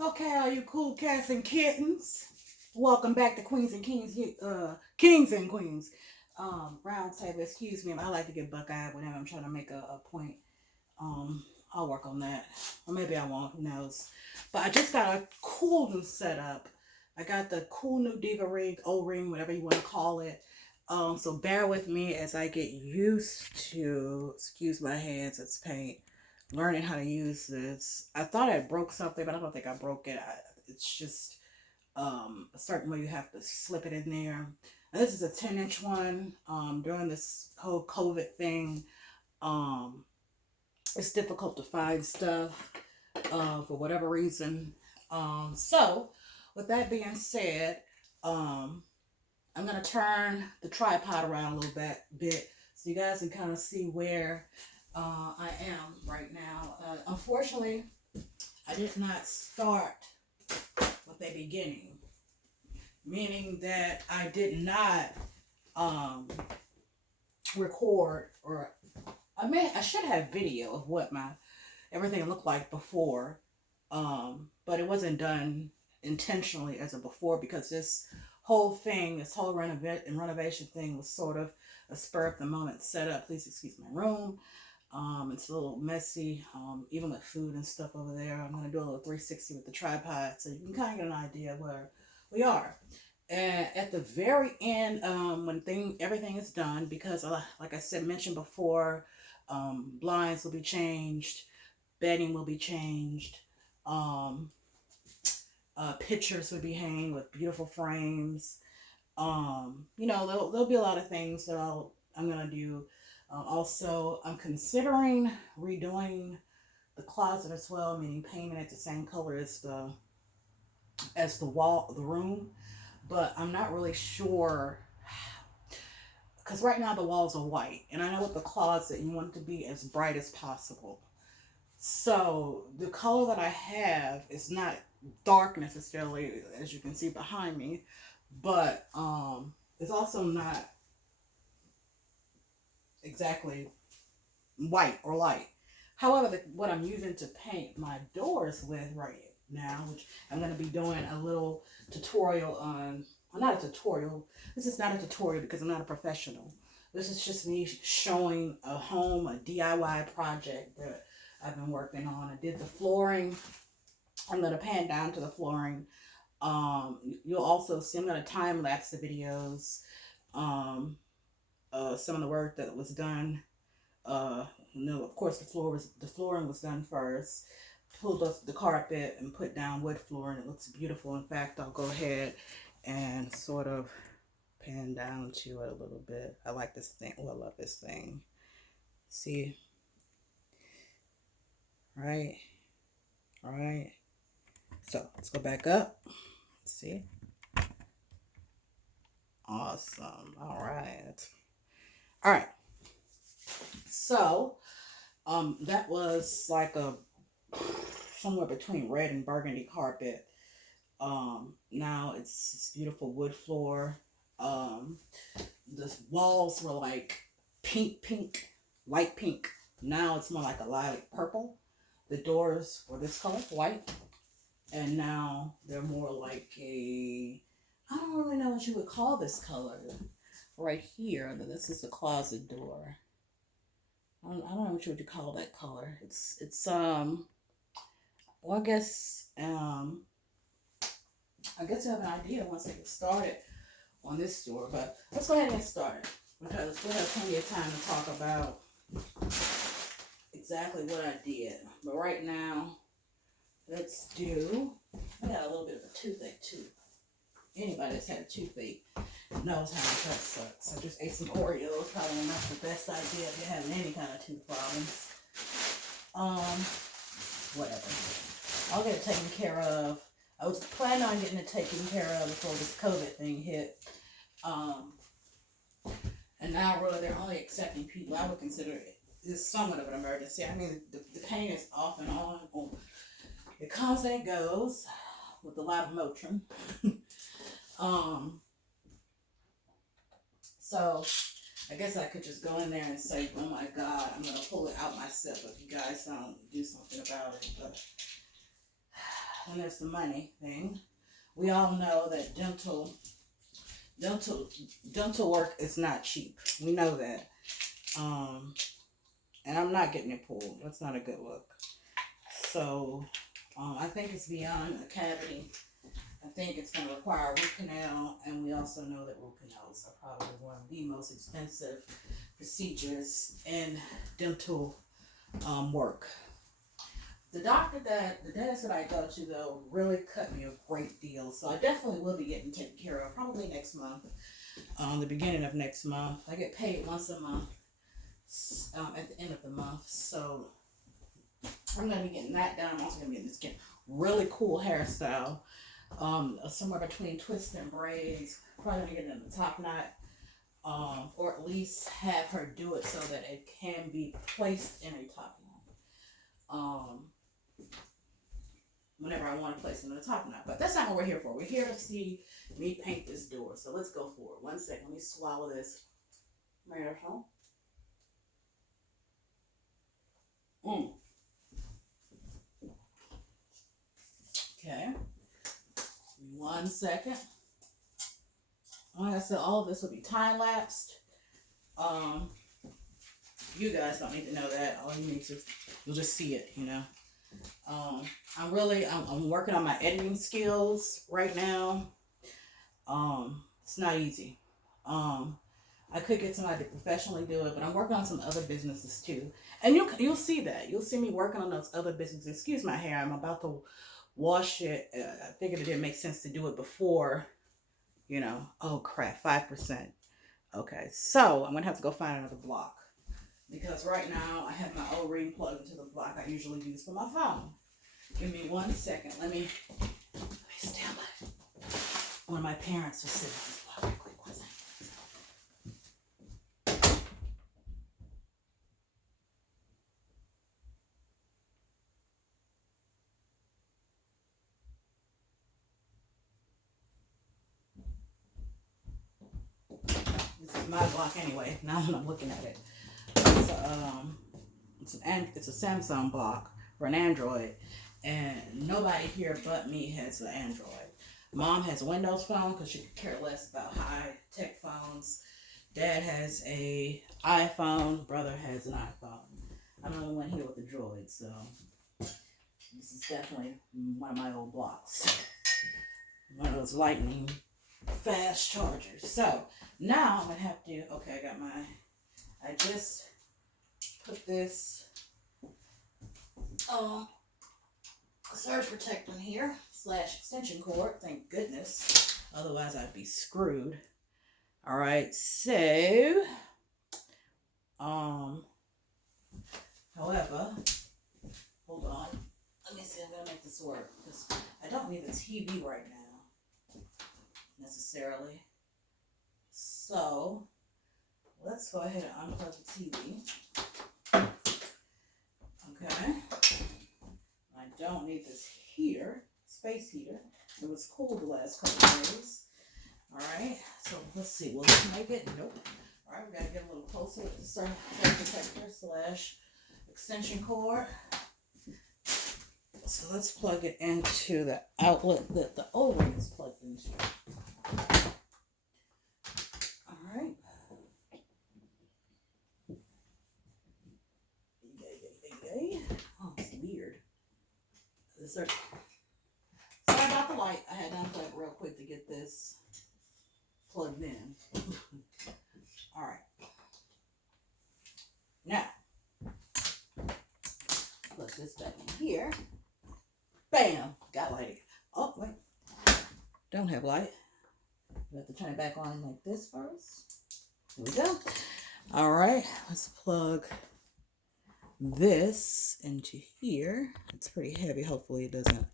Okay, all you cool cats and kittens. Welcome back to Queens and Kings, Kings and Queens. Round table, excuse me, I like to get buck-eyed whenever I'm trying to make a point. Um, I'll work on that. Or maybe I won't, who knows. But I just got a cool new setup. I got the cool new Diva ring, O-ring, whatever you want to call it. So bear with me as I get used to, excuse my hands, it's paint, learning how to use this. I thought I broke something, but I don't think I broke it. It's just a certain way you have to slip it in there. And this is a 10-inch one. During this whole COVID thing, um, it's difficult to find stuff for whatever reason. So, with that being said, um, I'm gonna turn the tripod around a little bit so you guys can kind of see where I am right now. Unfortunately, I did not start with a beginning, meaning that I did not um, record, or I should have video of what my everything looked like before, but it wasn't done intentionally as a before because this whole renovation thing was sort of a spur of the moment setup. Please excuse my room. It's a little messy, even with food and stuff over there. I'm gonna do a little 360 with the tripod so you can kind of get an idea of where we are. And at the very end, when everything is done, because like I said, mentioned before, blinds will be changed, bedding will be changed, um, pictures will be hanging with beautiful frames. There'll be a lot of things that I'm gonna do. Also, I'm considering redoing the closet as well, meaning painting it the same color as the wall, the room. But I'm not really sure because right now the walls are white, and I know with the closet you want it to be as bright as possible. So the color that I have is not dark necessarily, as you can see behind me, but it's also not exactly white or light. However, what I'm using to paint my doors with right now, which I'm going to be doing a little tutorial on, well, not a tutorial. This is not a tutorial because I'm not a professional. This is just me showing a DIY project that I've been working on. I did the flooring. I'm going to pan down to the flooring. You'll also see, I'm going to time lapse the videos. Um, some of the work that was done. Of course, the flooring was done first. Pulled up the carpet and put down wood flooring. It looks beautiful. In fact, I'll go ahead and sort of pan down to it a little bit. I like this thing. Oh, I love this thing. See, right, all right. So let's go back up. See, awesome. All right. So, that was like a somewhere between red and burgundy carpet. Now it's beautiful wood floor. Um, the walls were like pink, light pink. Now it's more like a lilac purple. The doors were this color, white, and now they're more like I don't really know what you would call this color. Right here, this is the closet door. I don't know what you would call that color. Well, I guess you have an idea once I get started on this store. But let's go ahead and get started because we'll have plenty of time to talk about exactly what I did. But right now, let's do. I got a little bit of a toothache too. Anybody that's had a toothache knows how much that sucks. I just ate some Oreos. Probably not the best idea if you're having any kind of tooth problems. Whatever. I'll get it taken care of. I was planning on getting it taken care of before this COVID thing hit. And now really they're only accepting people. I would consider it somewhat of an emergency. I mean, the pain is off and on. It comes and it goes with a lot of Motrin. So I guess I could just go in there and say, oh my God, I'm going to pull it out myself if you guys don't do something about it. But And there's the money thing. We all know that dental dental work is not cheap. We know that. And I'm not getting it pulled. That's not a good look. So I think it's beyond a cavity. I think it's going to require a root canal, and we also know that root canals are probably one of the most expensive procedures in dental work. The dentist that I go to though really cut me a great deal, so I definitely will be getting taken care of probably next month, the beginning of next month. I get paid once a month at the end of the month, so I'm gonna be getting that done. I'm also gonna be getting this really cool hairstyle, somewhere between twist and braids. Probably gonna get it in the top knot, or at least have her do it so that it can be placed in a top knot. Whenever I want to place it in the top knot, but that's not what we're here for. We're here to see me paint this door. So let's go for it. 1 second. Let me swallow this. Okay. 1 second. Like I said, all of this will be time lapsed. You guys don't need to know that. All you need to, you'll just see it, you know. I'm working on my editing skills right now. It's not easy. I could get somebody to professionally do it, but I'm working on some other businesses too. And you'll see that. You'll see me working on those other businesses. Excuse my hair. I'm about to wash it. I figured it didn't make sense to do it before, you know. Oh crap, 5%. Okay, so I'm gonna have to go find another block, because right now I have my O-ring plugged into the block I usually use for my phone. Give me 1 second. Let me stand by. One of my parents was sitting on this block real quick. 1 second. This is my block anyway. Now that I'm looking at it, it's a Samsung block for an Android, and nobody here but me has an Android. Mom has a Windows phone because she could care less about high-tech phones. Dad has a iPhone. Brother has an iPhone. I'm the only one here with the Droid, so this is definitely one of my old blocks. One of those lightning fast chargers. So now I'm gonna have to. Okay, I just put this surge protector in here / extension cord. Thank goodness. Otherwise I'd be screwed. All right. So, however, hold on. Let me see. I'm gonna make this work because I don't need the TV right now necessarily. So let's go ahead and unplug the TV. Okay. I don't need this heater, space heater. It was cool the last couple of days. All right. So let's see. Will this make it? Nope. All right. We got to get a little closer with the surge protector / extension cord. So let's plug it into the outlet that the O-ring is plugged into. All right. Oh, it's weird. Sorry about the light. I had to unplug it real quick to get this plugged in. All right. Now, plug this back in here. Bam! Got light again. Oh, wait. Don't have light. We have to turn it back on like this first. Here we go. All right. Let's plug this into here. It's pretty heavy. Hopefully it doesn't.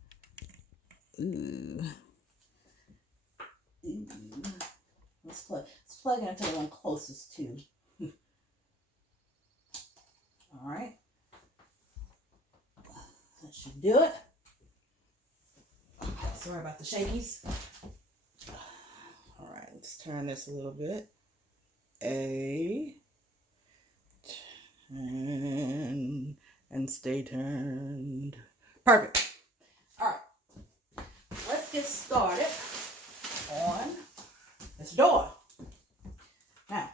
Ooh. Let's plug it into the one closest to. All right. That should do it. Sorry about the shakies. All right, let's turn this a little bit. Turn and stay turned. Perfect. All right. let's get started on this door. Now,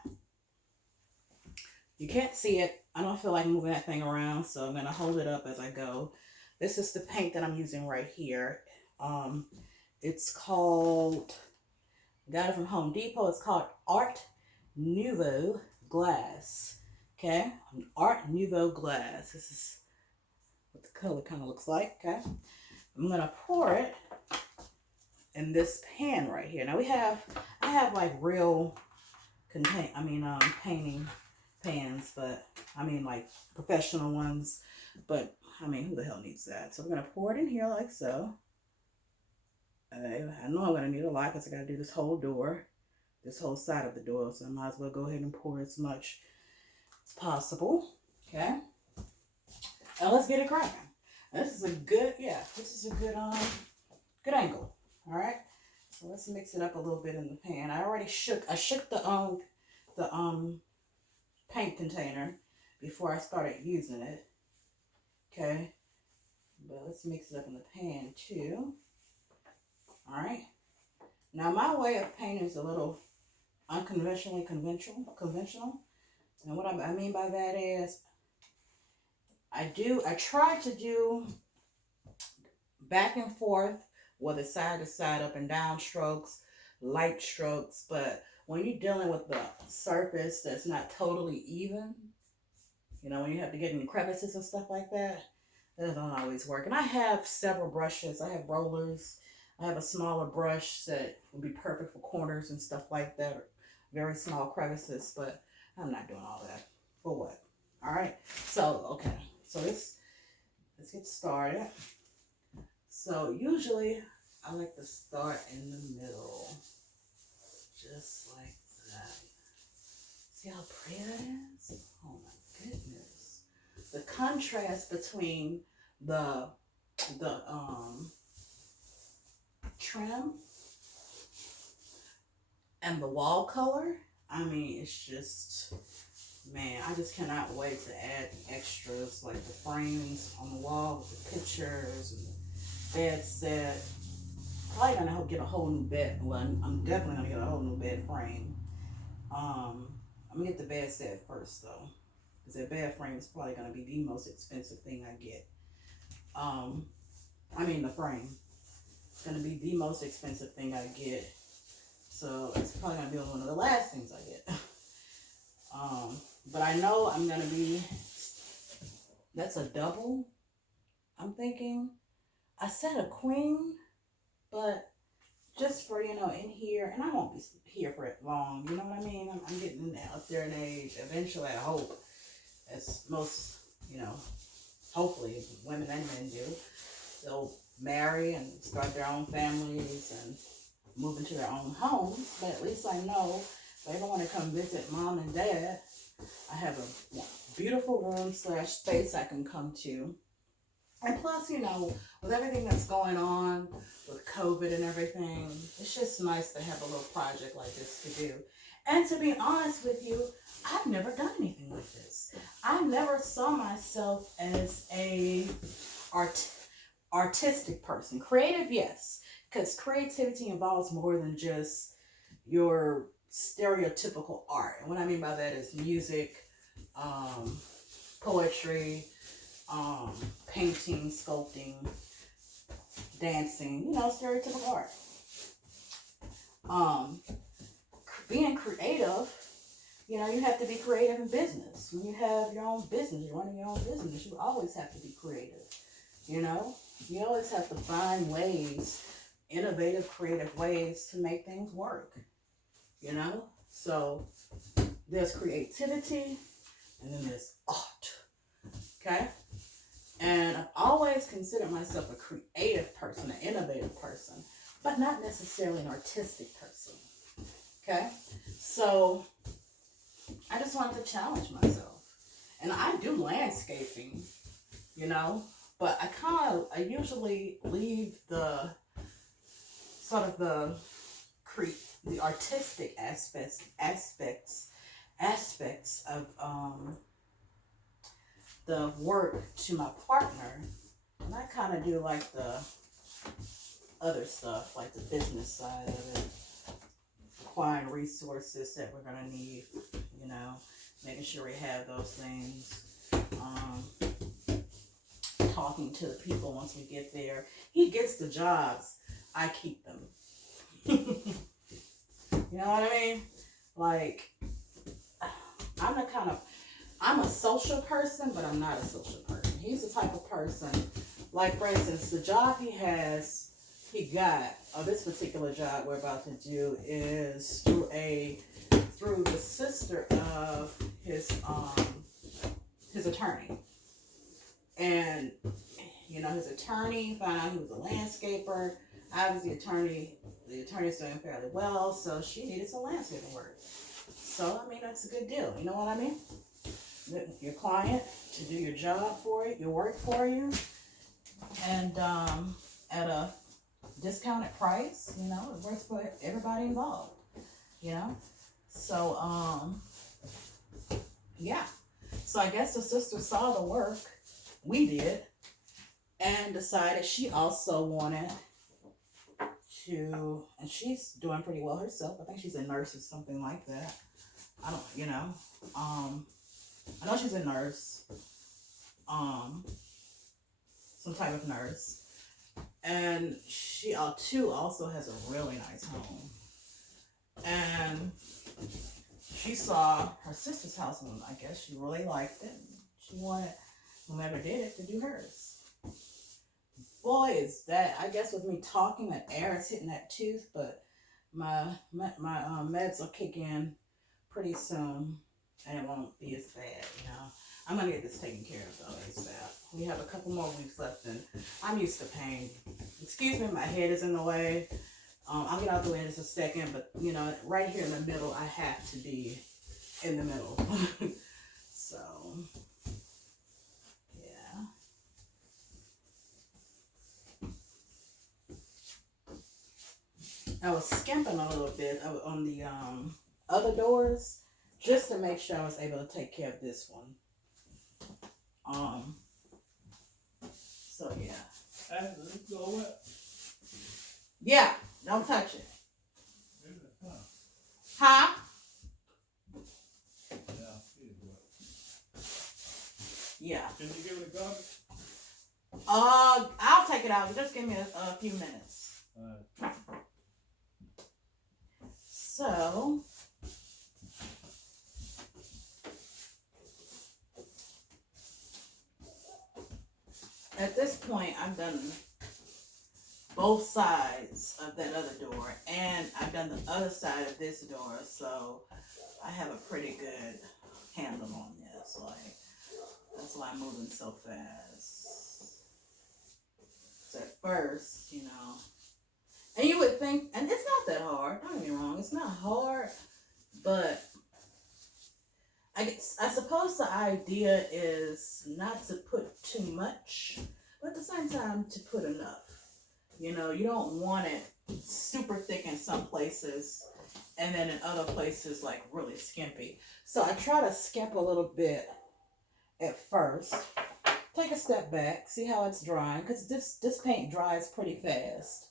you can't see it. I don't feel like moving that thing around, so I'm going to hold it up as I go. This is the paint that I'm using right here. It's called, got it from Home Depot. It's called Art Nouveau Glass. Okay, Art Nouveau Glass. This is what the color kind of looks like. Okay, I'm going to pour it in this pan right here. Now I have like real painting pans, but I mean like professional ones, but I mean, who the hell needs that? So I'm gonna pour it in here like so. I know I'm gonna need a lot because I gotta do this whole door, this whole side of the door, so I might as well go ahead and pour as much as possible. Okay, now let's get it cracking. This is a good, good angle. All right, so let's mix it up a little bit in the pan. I shook the paint container before I started using it. Okay, but let's mix it up in the pan too. All right, now my way of painting is a little unconventionally conventional. And what I mean by that is I try to do back and forth, whether side to side, up and down strokes, light strokes, but when you're dealing with the surface that's not totally even, you know, when you have to get in crevices and stuff like that, that don't always work. And I have several brushes. I have rollers. I have a smaller brush that would be perfect for corners and stuff like that, or very small crevices, but I'm not doing all that. For what? All right. So, okay. So let's get started. So usually I like to start in the middle, just like that. See how pretty that is? Oh my goodness. The contrast between the trim and the wall color, I mean, it's just, man, I just cannot wait to add extras like the frames on the wall with the pictures and the bed set. Probably gonna get a whole new bed. Well, I'm definitely gonna get a whole new bed frame. I'm gonna get the bed set first though, because that bed frame is probably gonna be the most expensive thing I get. The frame. It's gonna be the most expensive thing I get. So it's probably gonna be one of the last things I get. But I know I'm gonna be, that's a double. I'm thinking, I said a queen, but just for, in here, and I won't be here for it long, you know what I mean? I'm getting up there in age. Eventually, I hope, as most, hopefully women and men do, they'll marry and start their own families and move into their own homes. But at least I know if I ever want to come visit mom and dad, I have a beautiful room / space I can come to. And plus, with everything that's going on with COVID and everything, it's just nice to have a little project like this to do. And to be honest with you, I've never done anything like this. I never saw myself as a artistic person. Creative, yes, because creativity involves more than just your stereotypical art. And what I mean by that is music, poetry, painting, sculpting, dancing, stereotypical art. Being creative, you have to be creative in business. When you have your own business, you're running your own business, you always have to be creative. You always have to find ways, innovative, creative ways to make things work. So there's creativity and then there's art. Okay? And I've always considered myself a creative person, an innovative person, but not necessarily an artistic person. Okay? So I just wanted to challenge myself. And I do landscaping, but I usually leave the sort of the artistic aspects of the work to my partner, and I kind of do like the other stuff, like the business side of it, acquiring resources that we're gonna need, you know, making sure we have those things. Um, Talking to the people once we get there. He gets the jobs, I keep them. You know what I mean? Like, I'm the kind of, I'm a social person, but I'm not a social person. He's the type of person, like for instance, the job he got, or this particular job we're about to do is through the sister of his attorney. And, you know, his attorney found out he was a landscaper. Obviously, the attorney's doing fairly well, so she needed some landscaping work. So, I mean, that's a good deal. You know what I mean? Your client to do your job for you, your work for you, and at a discounted price, you know, it works for everybody involved, you know? So, yeah. So I guess the sister saw the work we did and decided she also wanted to, and she's doing pretty well herself. I think she's a nurse or something like that. I don't, you know, I know she's a nurse, some type of nurse, and she too also has a really nice home. And she saw her sister's house, and I guess she really liked it. She wanted whomever did it to do hers. Boy, is that, I guess with me talking, that air is hitting that tooth, but my meds will kick in pretty soon, and it won't be as bad, you know. I'm gonna get this taken care of though, ASAP. We have a couple more weeks left, and I'm used to pain. Excuse me, my head is in the way. I'll get out the way in just a second, but you know, right here in the middle, I have to be in the middle. So, yeah. I was skimping a little bit on the other doors just to make sure I was able to take care of this one. So yeah. Yeah, don't touch it. Huh? Yeah. Can you give it a garbage? I'll take it out. Just give me a few minutes. So, at this point, I've done both sides of that other door, and I've done the other side of this door, so I have a pretty good handle on this. Like, that's why I'm moving so fast. So at first, you know, and you would think, and it's not that hard, don't get me wrong, it's not hard, but I suppose the idea is not to put too much, but at the same time to put enough. You know, you don't want it super thick in some places and then in other places like really skimpy. So I try to skimp a little bit at first. Take a step back, see how it's drying, because this paint dries pretty fast.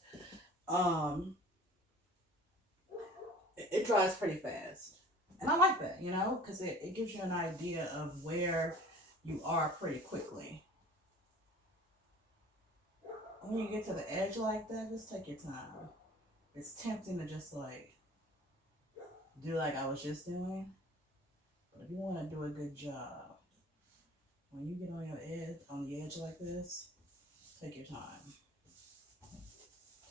It dries pretty fast. And I like that, you know, because it gives you an idea of where you are pretty quickly. When you get to the edge like that, just take your time. It's tempting to just like do like I was just doing. But if you want to do a good job, when you get on the edge like this, take your time.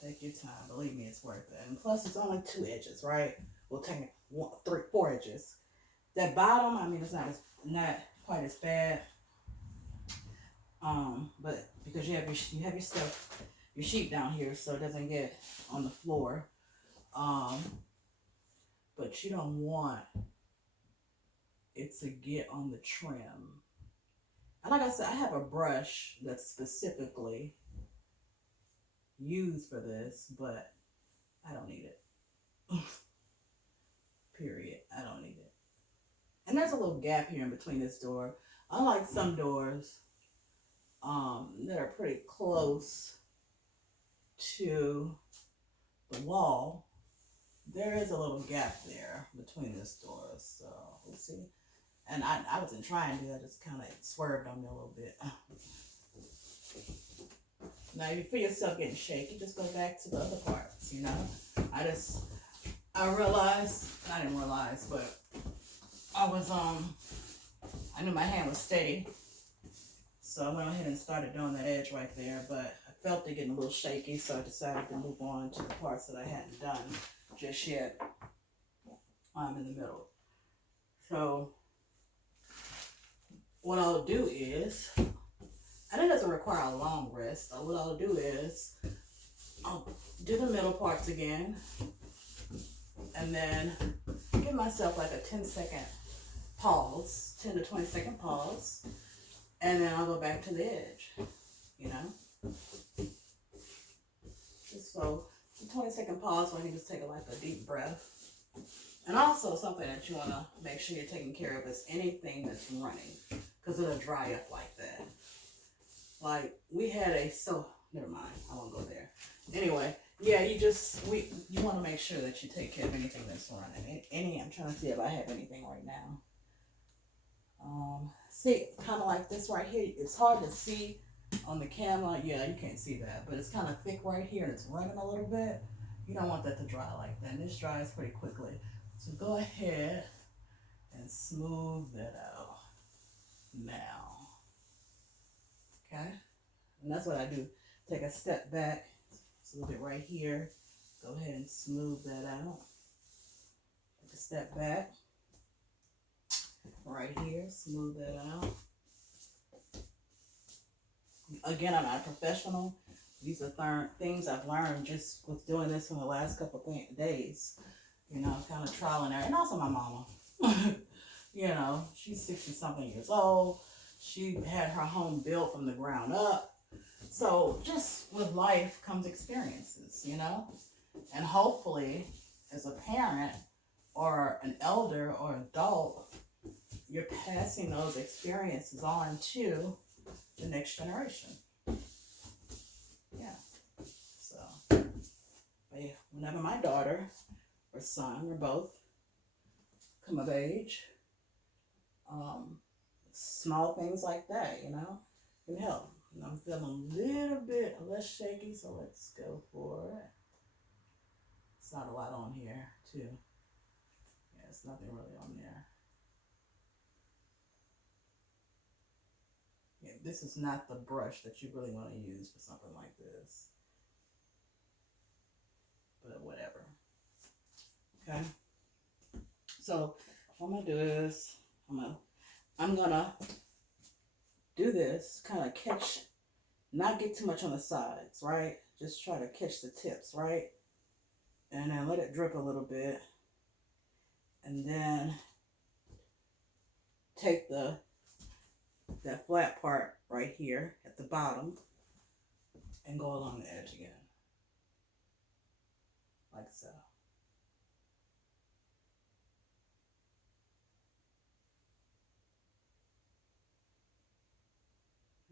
Take your time. Believe me, it's worth it. And plus, it's only 2 edges, right? We'll take 4 edges. That bottom, I mean, it's not quite as bad. But because you have your stuff, your sheet down here, so it doesn't get on the floor. But you don't want it to get on the trim. And like I said, I have a brush that's specifically used for this, but I don't need it. Period. I don't need it. And there's a little gap here in between this door. Unlike some doors that are pretty close to the wall, there is a little gap there between this doors. So let's see. And I wasn't trying to, I just kind of swerved on me a little bit. Now, if you feel yourself getting shaky, just go back to the other parts, you know? I didn't realize, but I knew my hand was steady. So I went ahead and started doing that edge right there, but I felt it getting a little shaky, so I decided to move on to the parts that I hadn't done just yet. I'm in the middle. So what I'll do is, and it doesn't require a long rest, what I'll do is I'll do the middle parts again, and then give myself like a 10-second pause, 10 to 20-second pause, and then I'll go back to the edge, you know? Just so, a 20-second pause where you just take like a deep breath. And also something that you want to make sure you're taking care of is anything that's running, because it'll dry up like that. Like, we had never mind, I won't go there. Anyway, yeah, you want to make sure that you take care of anything that's running. I'm trying to see if I have anything right now. See, kind of like this right here. It's hard to see on the camera. Yeah, you can't see that, but it's kind of thick right here and it's running a little bit. You don't want that to dry like that. And this dries pretty quickly. So go ahead and smooth that out now. Okay? And that's what I do. Take a step back, smooth it right here. Go ahead and smooth that out. Take a step back. Right here, smooth that out. Again, I'm not a professional. These are things I've learned just with doing this in the last couple of days. You know, kind of trial and error. And also my mama. You know, she's 60-something years old. She had her home built from the ground up. So just with life comes experiences, you know? And hopefully, as a parent or an elder or adult, you're passing those experiences on to the next generation. Yeah. So, whenever my daughter or son or both come of age, small things like that, you know, can help. And I'm feeling a little bit less shaky, so let's go for it. It's not a lot on here, too. Yeah, it's nothing really on there. Yeah, this is not the brush that you really want to use for something like this. But whatever. Okay. So what I'm gonna do is I'm gonna do this, kind of not get too much on the sides, right? Just try to catch the tips, right? And then let it drip a little bit. And then take that flat part right here at the bottom and go along the edge again. Like so.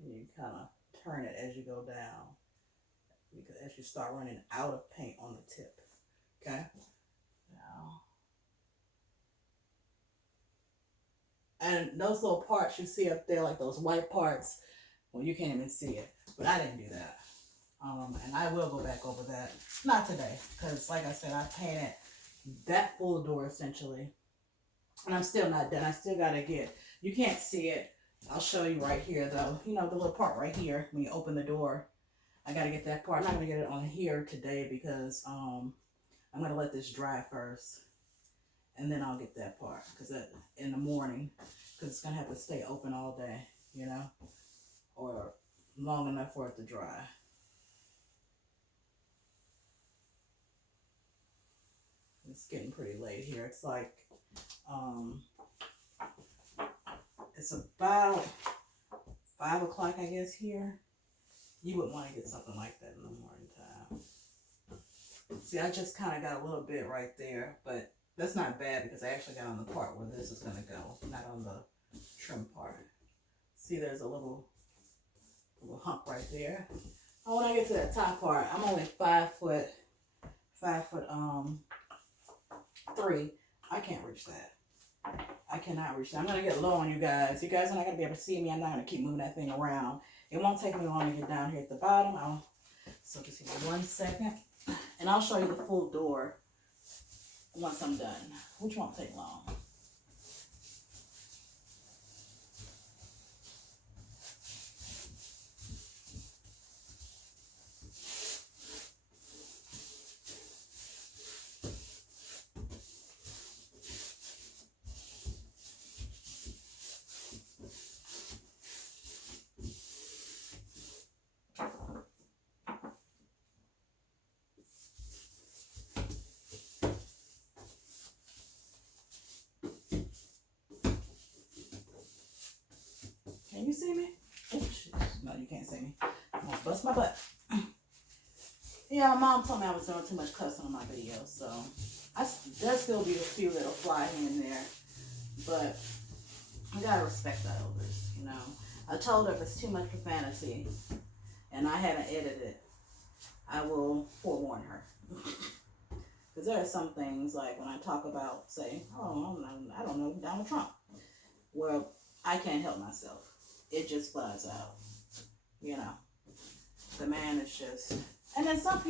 And you kind of turn it as you go down, because as you start running out of paint on the tip. Okay? Now, and those little parts you see up there, like those white parts, well, you can't even see it. But I didn't do that. And I will go back over that. Not today, because like I said, I painted that full door essentially. And I'm still not done. I still got to you can't see it. I'll show you right here though. You know, the little part right here, when you open the door, I got to get that part. I'm not going to get it on here today because I'm going to let this dry first. And then I'll get that part in the morning, because it's going to have to stay open all day, you know, or long enough for it to dry. It's getting pretty late here. It's like, it's about 5 o'clock, I guess, here. You wouldn't want to get something like that in the morning time. See, I just kind of got a little bit right there, but that's not bad because I actually got on the part where this is going to go, not on the trim part. See, there's a little hump right there. when I get to that top part, I'm only 5'3". I can't reach that. I cannot reach that. I'm gonna get low on you guys. You guys are not gonna be able to see me. I'm not gonna keep moving that thing around. It won't take me long to get down here at the bottom. So just give me 1 second, and I'll show you the full door once I'm done, which won't take long. Can you see me? Oops, no, you can't see me. I'm gonna bust my butt. Yeah, Mom told me I was doing too much cussing on my video, so there'll still be a few that'll fly here and there, but you gotta respect the elders, you know. I told her if it's too much profanity and I haven't edited it, I will forewarn her. Because there are some things, like when I talk about, say, I don't know, Donald Trump. Well, I can't help myself. It just flies out, you know. The man is just... And then some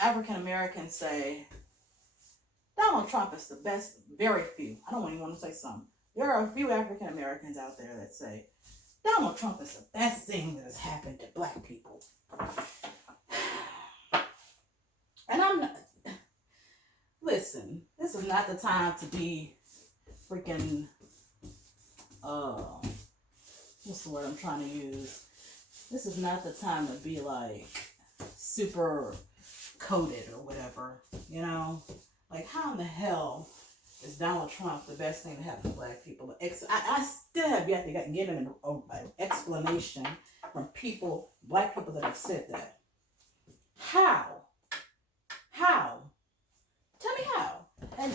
African Americans say, Donald Trump is the best, very few. I don't even want to say some. There are a few African Americans out there that say, Donald Trump is the best thing that has happened to black people. And I'm not... Listen, this is not the time to be freaking... what's the word I'm trying to use? This is not the time to be like super coded or whatever, you know? Like, how in the hell is Donald Trump the best thing to happen to black people? I still have yet to get an explanation from black people that have said that. How? Tell me how. And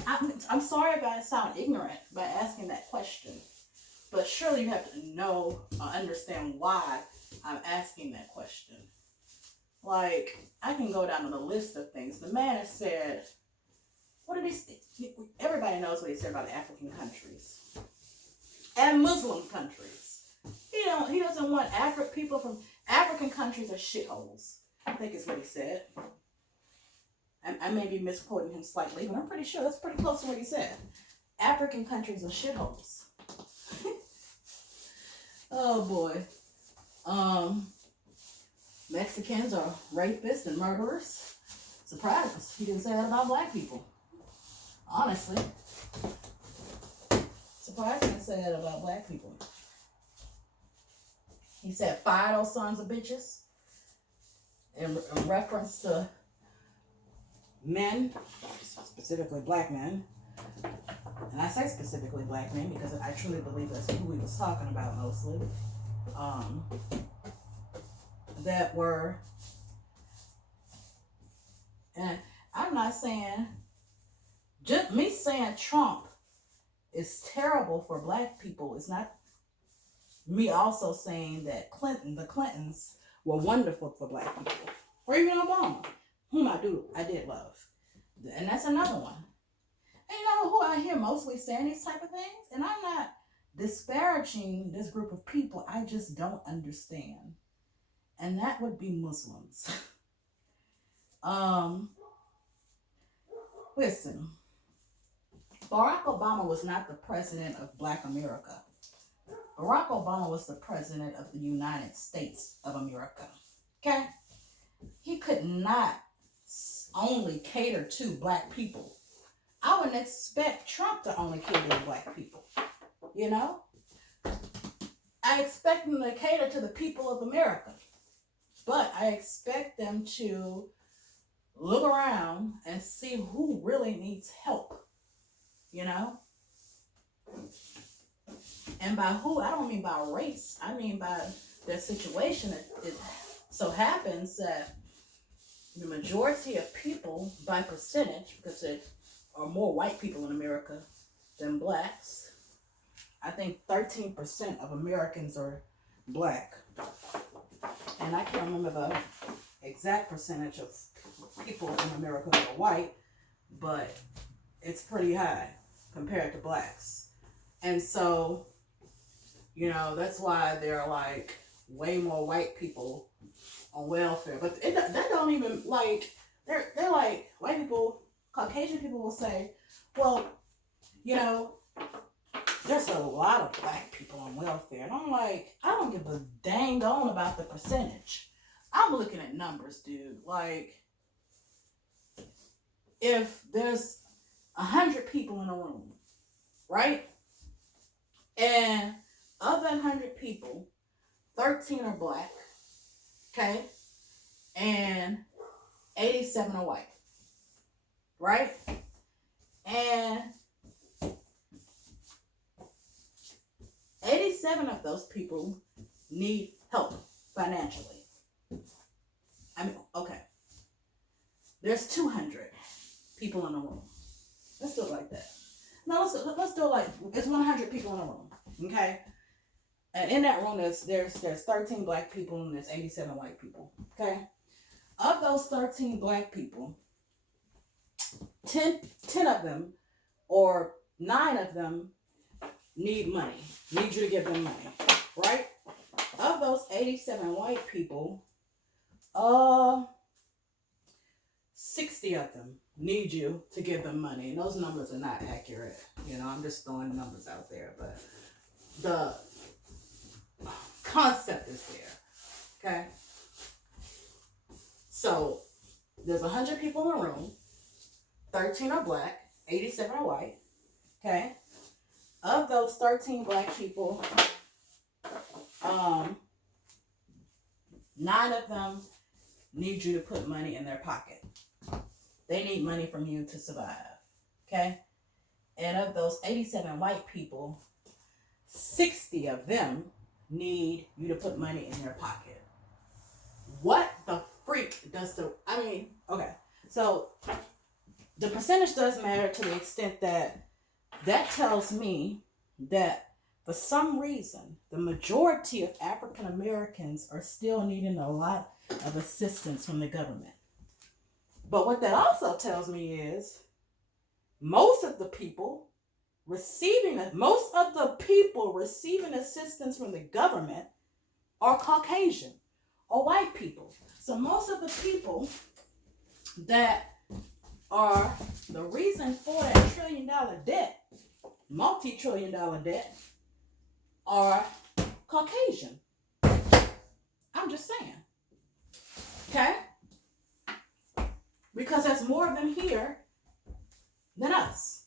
I'm sorry if I sound ignorant by asking that question, but surely you have to know or understand why I'm asking that question. Like, I can go down on the list of things. The man has said, what did he say? Everybody knows what he said about African countries and Muslim countries. He doesn't want people from African countries are shitholes. I think is what he said. I may be misquoting him slightly, but I'm pretty sure that's pretty close to what he said. African countries are shitholes. Oh boy. Mexicans are rapists and murderers. Surprised, because he didn't say that about black people. Honestly. Surprised he didn't say that about black people. He said, fire those sons of bitches. In reference to men, specifically black men. And I say specifically black men because I truly believe that's who he was talking about mostly. That were, and I'm not saying, just me saying Trump is terrible for black people is not me also saying that the Clintons were wonderful for black people. Or even Obama, whom I did love. And that's another one. And you know who I hear mostly saying these type of things? And I'm not disparaging this group of people. I just don't understand. And that would be Muslims. Listen, Barack Obama was not the president of Black America. Barack Obama was the president of the United States of America. Okay? He could not only cater to black people. I wouldn't expect Trump to only cater to black people. You know? I expect him to cater to the people of America. But I expect them to look around and see who really needs help. You know? And by who, I don't mean by race. I mean by their situation. It so happens that the majority of people, by percentage, because there are more white people in America than blacks, I think 13% of Americans are black. and I can't remember the exact percentage of people in America that are white, but it's pretty high compared to blacks. And so, that's why there are like way more white people on welfare. But that don't even like, they're like, white people, Caucasian people will say, well, you know, there's a lot of black people on welfare. And I'm like, I don't give a dang on about the percentage. I'm looking at numbers, dude. Like, if there's 100 people in a room, right? And of that 100 people, 13 are black, okay? And 87 are white, right? And 87 of those people need help financially. I mean, okay. There's 200 people in a room. Let's do it like that. No, let's do it like, it's 100 people in a room, okay? And in that room, there's 13 black people and there's 87 white people, okay? Of those 13 black people, 10 of them or 9 of them need money, need you to give them money, right? Of those 87 white people, 60 of them need you to give them money. And those numbers are not accurate. I'm just throwing numbers out there, but the concept is there, okay? So there's 100 people in a room, 13 are black, 87 are white, okay? Of those 13 black people, 9 of them need you to put money in their pocket. They need money from you to survive, okay? And of those 87 white people, 60 of them need you to put money in their pocket. What the freak does okay. So the percentage does matter to the extent that tells me that for some reason, the majority of African Americans are still needing a lot of assistance from the government. But what that also tells me is most of the people receiving assistance from the government are Caucasian or white people. So most of the people that are the reason for that trillion-dollar debt, multi-trillion-dollar debt, are Caucasian. I'm just saying. Okay? Because there's more of them here than us.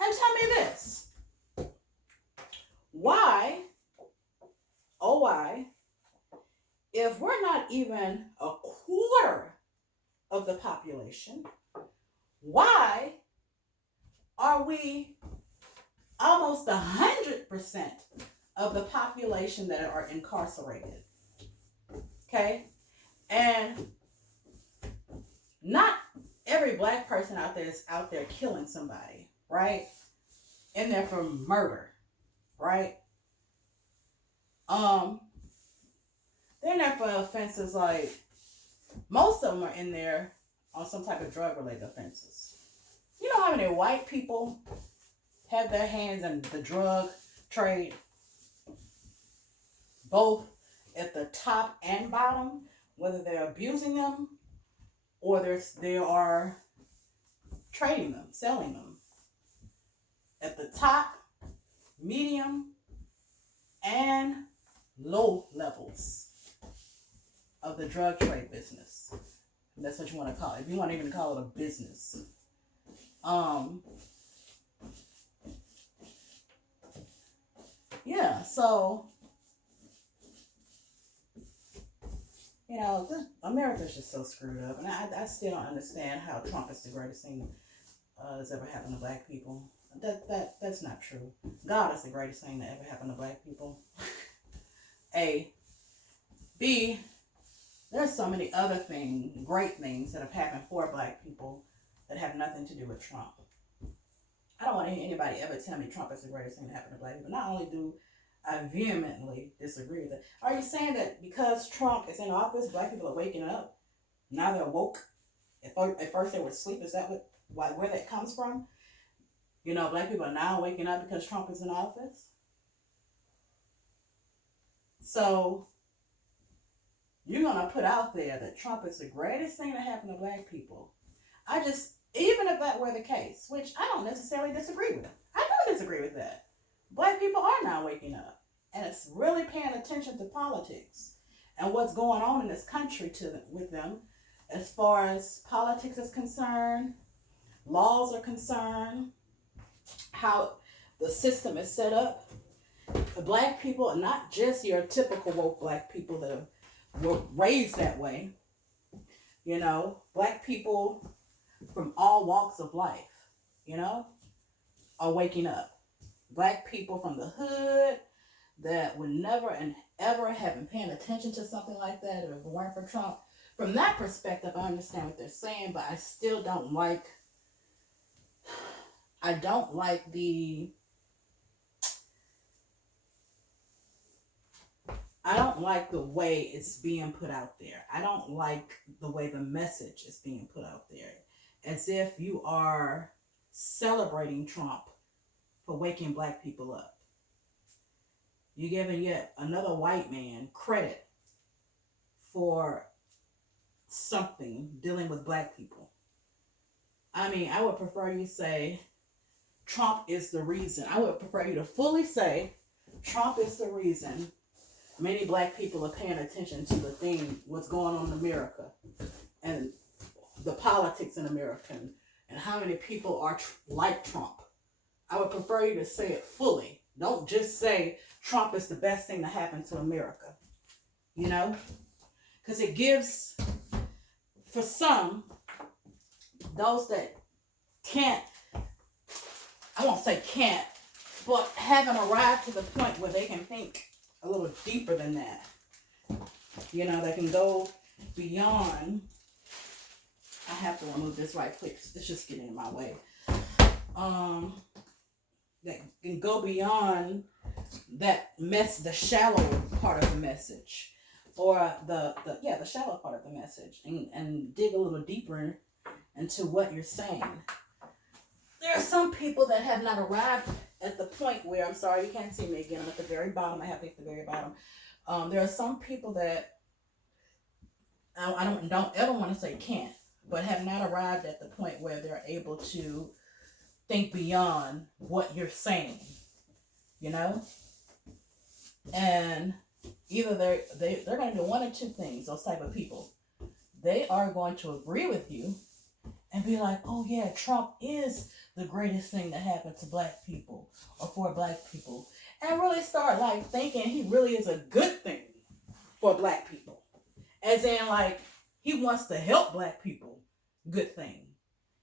And tell me this. Why, if we're not even a quarter of the population, why are we almost 100% of the population that are incarcerated? Okay? And not every black person out there is out there killing somebody, right? In there for murder, right? They're in there for offenses like, most of them are in there on some type of drug-related offenses. You know how many white people have their hands in the drug trade, both at the top and bottom, whether they're abusing them or they are trading them, selling them. At the top, medium, and low levels of the drug trade business. And that's what you want to call it. If you want to even call it a business. Yeah, so, America's just so screwed up. And I still don't understand how Trump is the greatest thing that's ever happened to black people. That's not true. God is the greatest thing that ever happened to black people. A. B. There's so many other great things that have happened for black people that have nothing to do with Trump. I don't want anybody ever tell me Trump is the greatest thing that happened to black people. Not only do I vehemently disagree with that. Are you saying that because Trump is in office, black people are waking up? Now they're woke? At first they were asleep. Is that where that comes from? Black people are now waking up because Trump is in office. So you're gonna put out there that Trump is the greatest thing to happen to black people. Even if that were the case, which I don't necessarily disagree with. I don't disagree with that. Black people are now waking up, and it's really paying attention to politics and what's going on in this country with them, as far as politics is concerned, laws are concerned, how the system is set up. The black people, not just your typical woke black people that were raised that way, black people from all walks of life, are waking up. Black people from the hood that would never and ever have been paying attention to something like that if it weren't for Trump. From that perspective, I understand what they're saying, but I still don't like the way it's being put out there. I don't like the way the message is being put out there. As if you are celebrating Trump for waking black people up. You're giving yet another white man credit for something dealing with black people. I mean, I would prefer you say Trump is the reason. I would prefer you to fully say Trump is the reason many black people are paying attention to what's going on in America and the politics in America and how many people are like Trump. I would prefer you to say it fully. Don't just say Trump is the best thing to happen to America. Because it gives, for some, those that can't, I won't say can't, but haven't arrived to the point where they can think a little deeper than that. They can go beyond. I have to remove this right quick. It's just getting in my way. That can go beyond that the shallow part of the message, or the shallow part of the message, and dig a little deeper into what you're saying. There are some people that have not arrived at the point where, I'm sorry, you can't see me again. I'm at the very bottom. I have to get to the very bottom. There are some people that I don't ever want to say can't, but have not arrived at the point where they're able to think beyond what you're saying, and either they're going to do one or two things. Those type of people, they are going to agree with you and be like, oh yeah, Trump is the greatest thing that happened to black people or for black people, and really start thinking he really is a good thing for black people, as in he wants to help black people, good thing.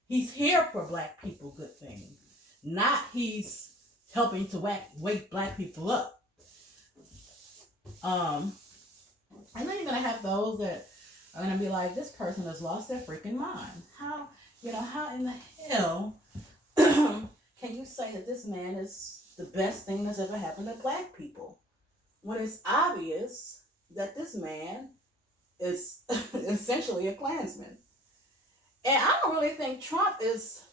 He's here for black people, good thing. Not he's helping to wake black people up. And then you're going to have those that are going to be like, this person has lost their freaking mind. How in the hell can you say that this man is the best thing that's ever happened to black people, when it's obvious that this man is essentially a Klansman? And I don't really think Trump he's